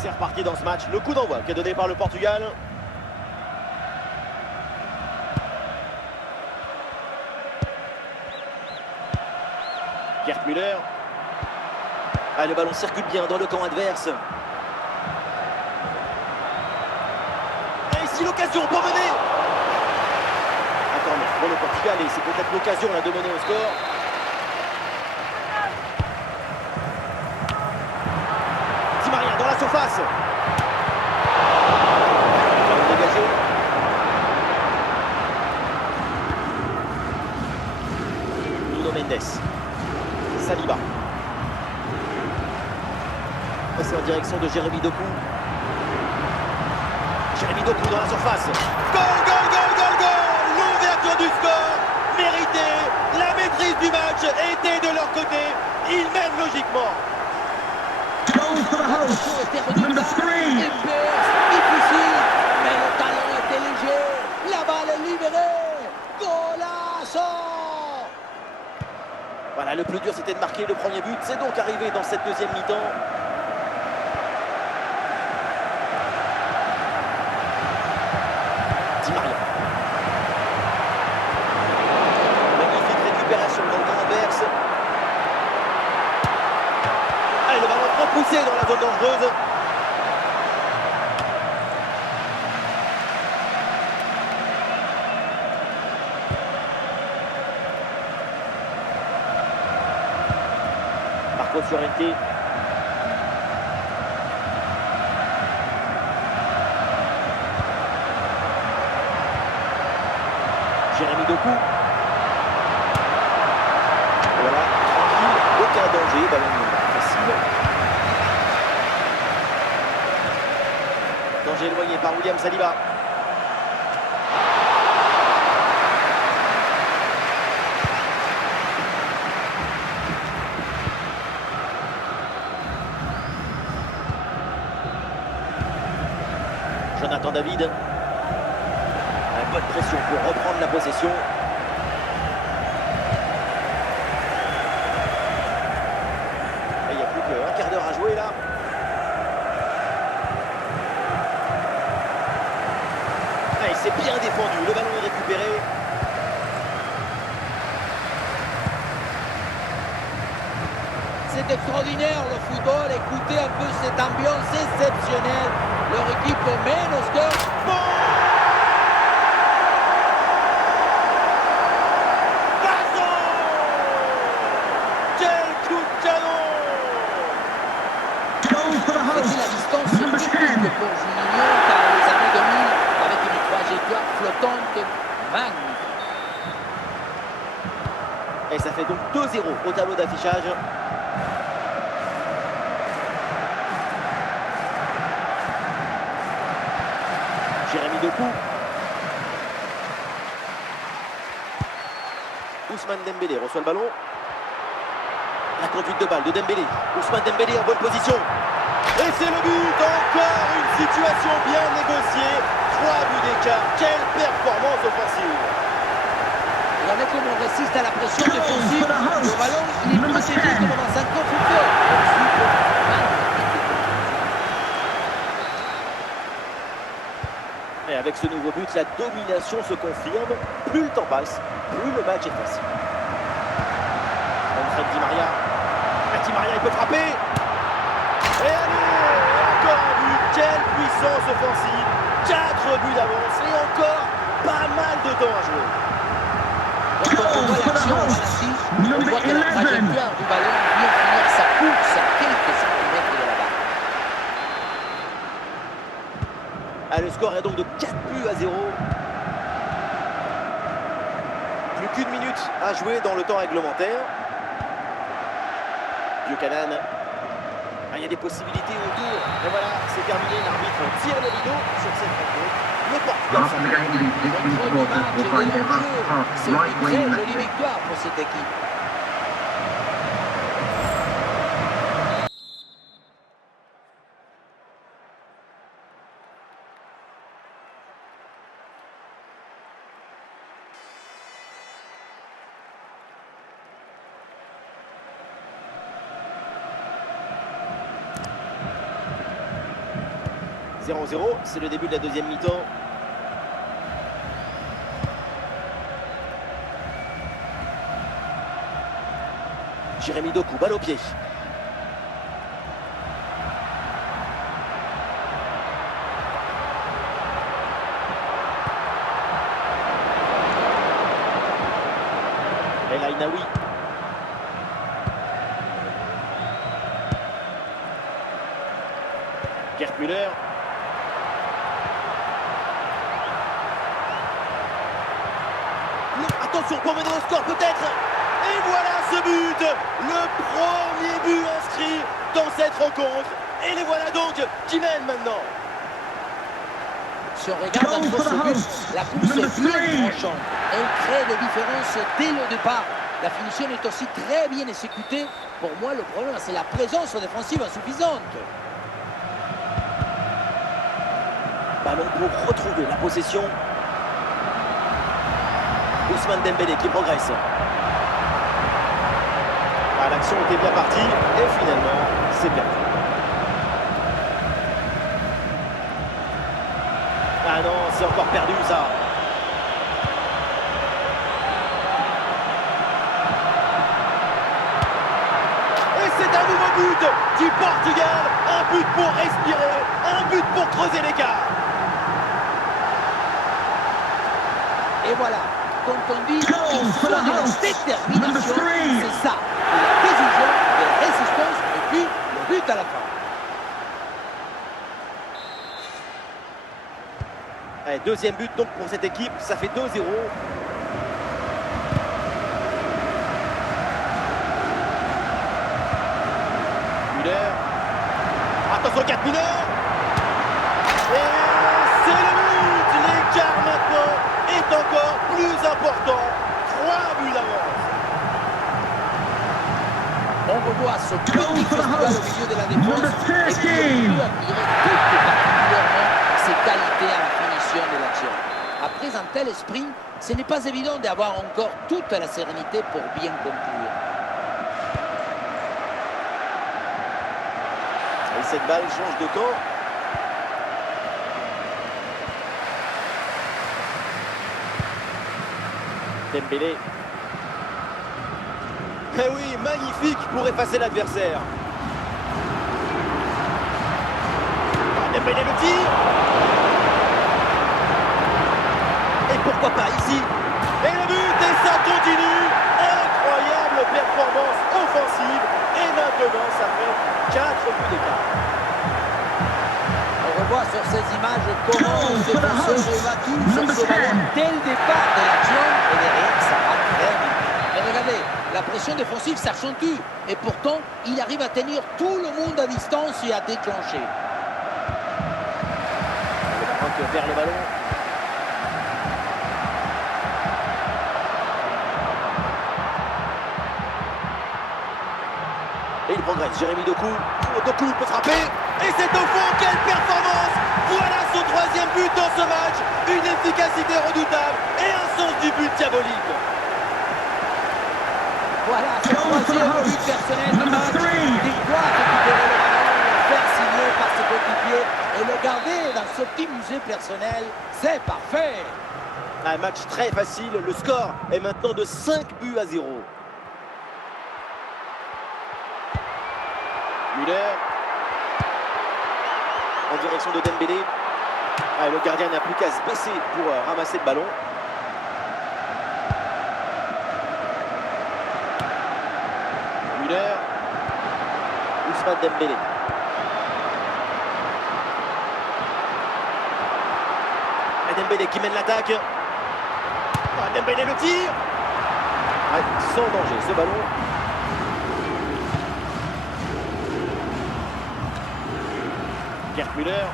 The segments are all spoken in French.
C'est reparti dans ce match. Le coup d'envoi qui est donné par le Portugal. Gerd Müller. Ah, le ballon circule bien dans le camp adverse. Et ici l'occasion pour mener. Un corner pour le Portugal et c'est peut-être l'occasion là de mener au score. Di Maria dans la surface. Ballon dégagé. Nuno Mendes. Saliba. C'est en direction de Jérémy Doku. Jérémy Doku dans la surface. Goal, goal, goal, goal, goal. L'ouverture du score. Mérité. La maîtrise du match était de leur côté. Ils mènent logiquement. Goal for the host. Number 3. Difficile, mais le talent était léger. La balle est libérée. Golasso. Voilà, le plus dur c'était de marquer le premier but. C'est donc arrivé dans cette deuxième mi-temps. Di Maria. Magnifique récupération dans le camp adverse. Allez, le ballon repoussé dans la zone dangereuse. Marco Llorente. Jérémy Doku. Voilà, tranquille, aucun danger, ballon facile. Danger éloigné par William Saliba. Jonathan David. Un peu de pression pour reprendre la possession. Et il n'y a plus qu'un quart d'heure à jouer là. Et c'est bien défendu, le ballon est récupéré. C'est extraordinaire le football. Écoutez un peu cette ambiance exceptionnelle. Leur équipe mène au score. C'était la distance surprise pour Juninho car les années 2000 avec une trajectoire flottante magnifique. Et ça fait donc 2-0 au tableau d'affichage. Jérémy Doku. Ousmane Dembélé reçoit le ballon. La conduite de balle de Dembélé. Ousmane Dembélé en bonne position. Et c'est le but. Encore une situation bien négociée. 3 buts d'écart. Quelle performance offensive. Regardez comment on résiste à la pression défensive. Le ballon, il est protégé comme dans un coffre-fort. Et avec ce nouveau but, la domination se confirme. Plus le temps passe, plus le match est facile. André Di Maria. Di Maria, il peut frapper. Et allez, encore un but. Quelle puissance offensive. 4 buts d'avance et encore pas mal de temps à jouer. Quand on voit l'action au ralenti, on voit que la trajectoire du ballon vient finir sa course à quelques centimètres de la barre. Ah, le score est donc de 4 buts à 0. Plus qu'une minute à jouer dans le temps réglementaire. Buchanan. Ah, il y a des possibilités autour. Et voilà, c'est terminé. L'arbitre tire le rideau sur cette rencontre. Le Portugal. After the game, this supporters will find their path C'est une right très wing. jolie victoire pour cette équipe. 0-0, c'est le début de la deuxième mi-temps. Jérémy Doku, balle au pied. El Ainaoui. Gerd Müller. Attention pour mener au score peut-être. Et voilà ce but. Le premier but inscrit dans cette rencontre. Et les voilà donc qui mènent maintenant. Si on regarde entre ce but, la course est bien tranchante. Elle crée des différences dès le départ. La finition est aussi très bien exécutée. Pour moi, le problème, c'est la présence défensive insuffisante. Ballon pour retrouver la possession. Ousmane Dembélé qui progresse. Ah, l'action était bien partie et finalement, c'est perdu. Ah non, c'est encore perdu ça. Et c'est un nouveau but du Portugal. Un but pour respirer, un but pour creuser l'écart. Et voilà, quand on dit qu'il faut de la détermination, c'est ça. De la décision, de la résistance et puis le but à la fin. Allez, deuxième but donc pour cette équipe, ça fait 2-0. Müller. Attention, Gerd Müller. Et c'est le but. L'écart maintenant est encore plus important. 3 buts d'avance. On revoit ce petit festival au milieu de la défense et puis on peut admirer tout particulièrement ses qualités à la finition de l'action. Après un tel sprint, ce n'est pas évident d'avoir encore toute la sérénité pour bien conclure. Et cette balle change de camp. Dembélé. Eh oui, magnifique pour effacer l'adversaire. Dembélé le tir. Et pourquoi pas ici. Et le but, et ça continue. Incroyable performance offensive. Et maintenant, ça fait 4 buts d'écart. On revoit sur ces images comment le défenseur évacue sur ce ballon dès le départ de l'action et derrière ça va très vite. Mais regardez, la pression défensive s'accentue et pourtant il arrive à tenir tout le monde à distance et à déclencher. Vers le ballon. Et il progresse, Jérémy Doku. Doku peut frapper. Et c'est au fond, quelle performance! Voilà son 3e but dans ce match. Une efficacité redoutable et un sens du but diabolique. Voilà, ce 3e but personnel du match. Il doit récupérer le ballon, le faire signer par ses coéquipiers et le garder dans ce petit musée personnel. C'est parfait. Un match très facile. Le score est maintenant de 5 buts à 0. Müller. En direction de Dembélé. Ah, le gardien n'a plus qu'à se baisser pour ramasser le ballon. Müller. Ousmane Dembélé. Et Dembélé qui mène l'attaque. Ah, Dembélé le tir. Ah, sans danger ce ballon. Gerd Müller.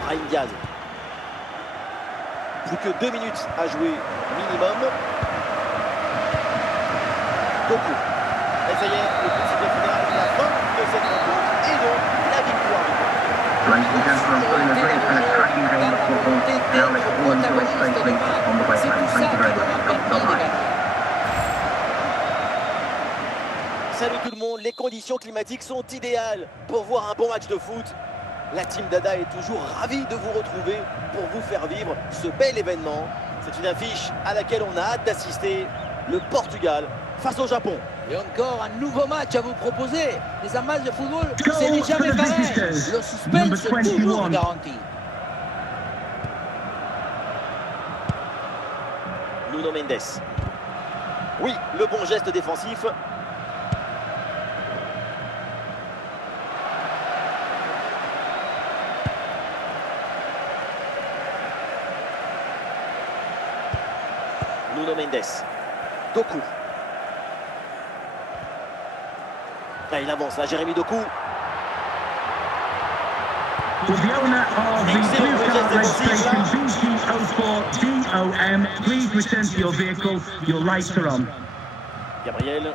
Brahim Diaz. Plus que 2 minutes à jouer minimum. Doku. Et ça y est, le coup de final, la fin de cette rencontre et donc la victoire. Ladies and gentlemen, putting a great and a cracking game of football. Now let's all enjoy safely on the way home. Thank you very much. God bless. Salut tout le monde, les conditions climatiques sont idéales pour voir un bon match de foot. La team Dada est toujours ravie de vous retrouver pour vous faire vivre ce bel événement. C'est une affiche à laquelle on a hâte d'assister. Le Portugal face au Japon. Et encore un nouveau match à vous proposer. Les amateurs de football, c'est jamais pareil. Le suspense est toujours garanti. Nuno Mendes. Oui, le bon geste défensif. Nuno Mendes. Doku. Ah, il avance là, Jérémy Doku. Will the owner of the blue car registration BT04DOM please return to your vehicle? Your lights are on. Gabriel.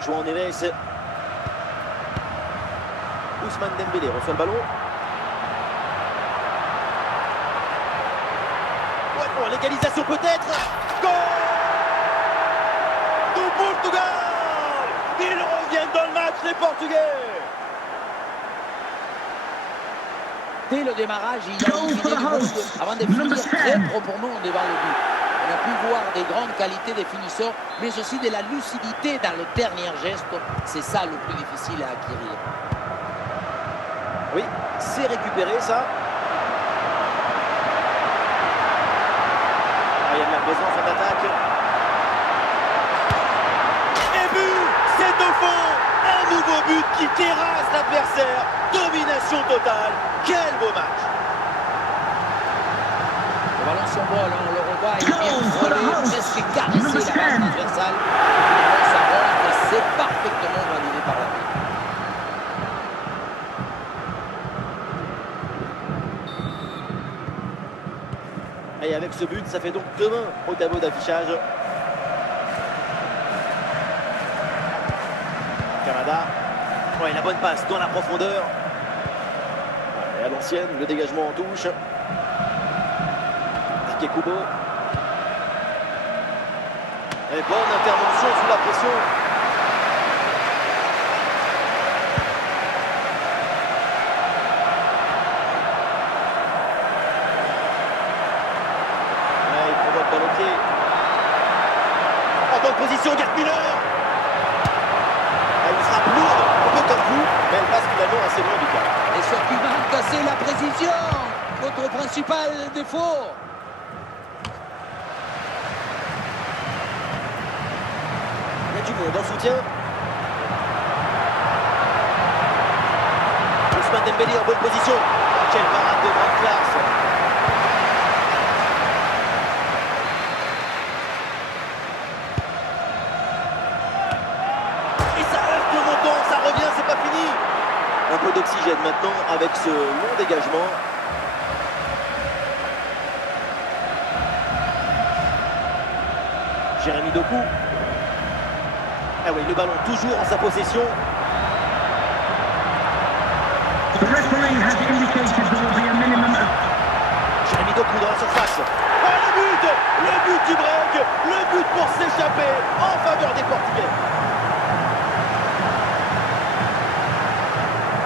João Neves. Ousmane Dembélé reçoit le ballon. Ouais, bon, l'égalisation peut-être. Goal du Portugal. Ils reviennent dans le match, les Portugais. Dès le démarrage, il a éliminé du monde avant de finir très proprement devant le but. On a pu voir des grandes qualités des finisseurs, mais aussi de la lucidité dans le dernier geste. C'est ça le plus difficile à acquérir. Oui, c'est récupéré ça. Ah, il y a de la présence en attaque. Et but, c'est au fond. Un nouveau but qui terrasse l'adversaire. Domination totale. Quel beau match. Le ballon s'envole, on le revoit, il vient voler, presque caresser la base transversale. Ça rentre, c'est parfaitement validé par la Et avec ce but, ça fait donc 2 mains au tableau d'affichage. Canada. Ouais, la bonne passe dans la profondeur. Et à l'ancienne, le dégagement en touche. Piqué Kubo. Et bonne intervention sous la pression. Ouais, il provoque dans le pied. En bonne position, Gerd Müller. Elle frappe lourde, un peu comme vous, mais elle passe finalement assez loin du cas. Et ce qui manque, c'est la précision. Notre principal défaut. Il y a du monde en soutien. Ousmane Dembélé en bonne position. Quelle parade de grande classe. Et ça heurte le montant, ça revient, c'est pas fini. Un peu d'oxygène maintenant avec ce long dégagement. Jérémy Doku. Ah oui, le ballon toujours en sa possession. The referee has indicated there will be a minimum of... Jérémy Doku dans la surface. Oh, le but du break, le but pour s'échapper en faveur des Portugais.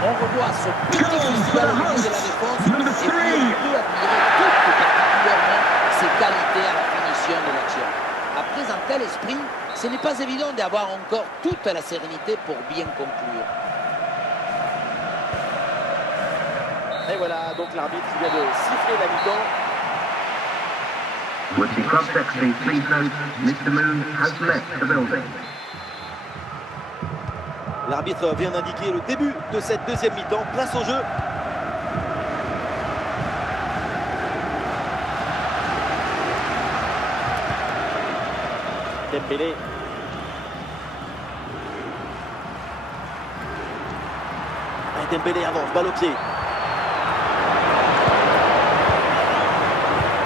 On revoit ce petit festival au milieu de la défense et puis on peut admirer tout particulièrement ses qualités à la finition de l'action. Après un tel esprit, ce n'est pas évident d'avoir encore toute la sérénité pour bien conclure. Et voilà, donc l'arbitre vient de siffler la mi-temps. Would the club secretary please note Mr. Moon has left the building. L'arbitre vient d'indiquer le début de cette deuxième mi-temps. Place au jeu. Dembélé. Et Dembélé avance, balle au pied.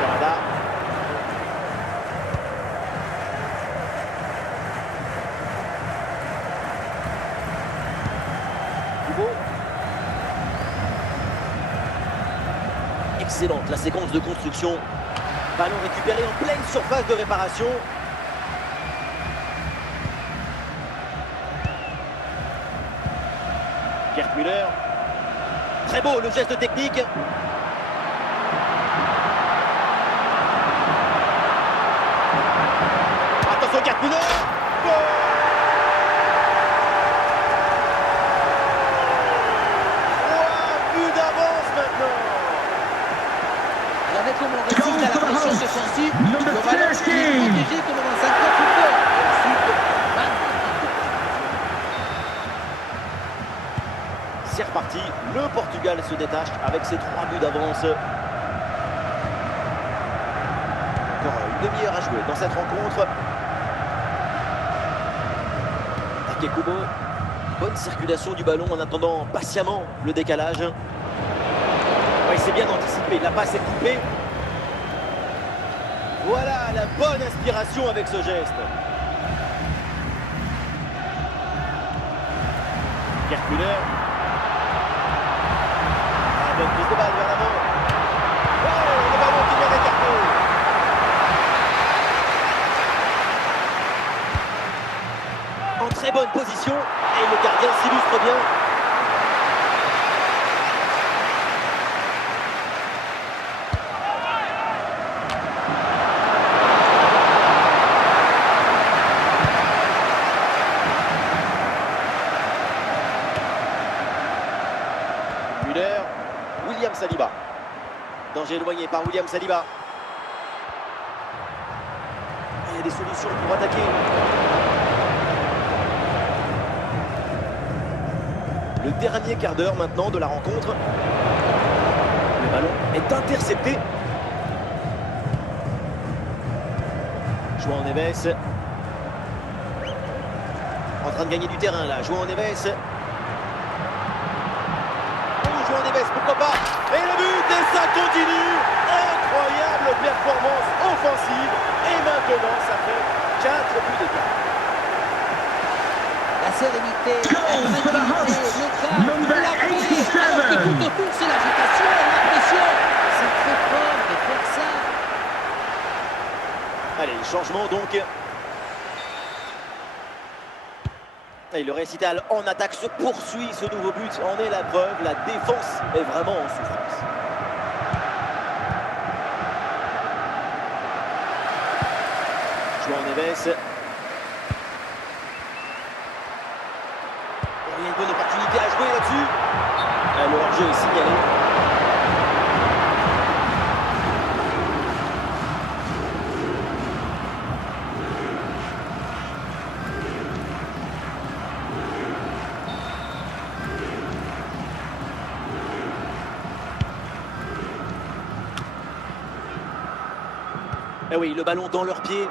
Canada. Kubo. Excellente la séquence de construction. Ballon récupéré en pleine surface de réparation. Gerd Müller. Très beau le geste technique. Attention Gerd Müller. Goal. 3 buts d'avance maintenant. Regardez comment on résiste à la pression défensive. Le ballon est protégé comme dans un centre de football. Ensuite, magnifique. C'est reparti. Le Portugal se détache avec ses 3 buts d'avance. Encore une demi-heure à jouer dans cette rencontre. Takekubo. Bonne circulation du ballon en attendant patiemment le décalage. Il s'est bien anticipé, la passe est coupée. Voilà la bonne inspiration avec ce geste. Gerd Müller. Bonne prise de balle vers l'avant. Oh, le ballon qui vient d'écarter. En très bonne position et le gardien s'illustre bien. Müller, William Saliba. Danger éloigné par William Saliba. Il y a des solutions pour attaquer. Le dernier quart d'heure maintenant de la rencontre. Le ballon est intercepté. João Neves. En train de gagner du terrain là. João Neves. João Neves, pourquoi pas. Et le but, et ça continue. Incroyable performance offensive. Et maintenant, ça fait 4 buts d'écart. La sérénité, la tranquillité, le calme, la paix. Alors que tout autour, c'est l'agitation et la pression. C'est très fort de faire ça. Allez, changement donc. Et le récital en attaque se poursuit, ce nouveau but en est la preuve. La défense est vraiment en souffrance. João Neves. Il y a une bonne opportunité à jouer là-dessus. Le hors-jeu est signalé. Eh oui, le ballon dans leurs pieds.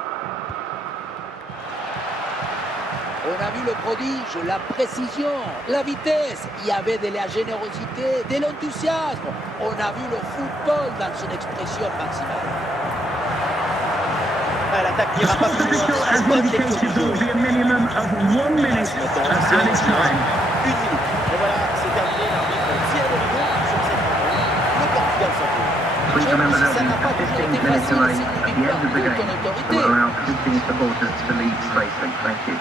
On a vu le prodige, la précision, la vitesse. Il y avait de la générosité, de l'enthousiasme. On a vu le football dans son expression maximale. L'attaque n'ira pas plus loin. As indicated, there will be a minimum of 1 minute of added time. 1 minute. Et voilà, c'est terminé. L'arbitre tire le rideau sur cette rencontre. Le Portugal s'impose. Please remember Ça there'll n'a be pas a toujours 15 été minute facile, delay c'est at une the end of the victoire game toute en to autorité. allow visiting supporters to leave safely. Thank you.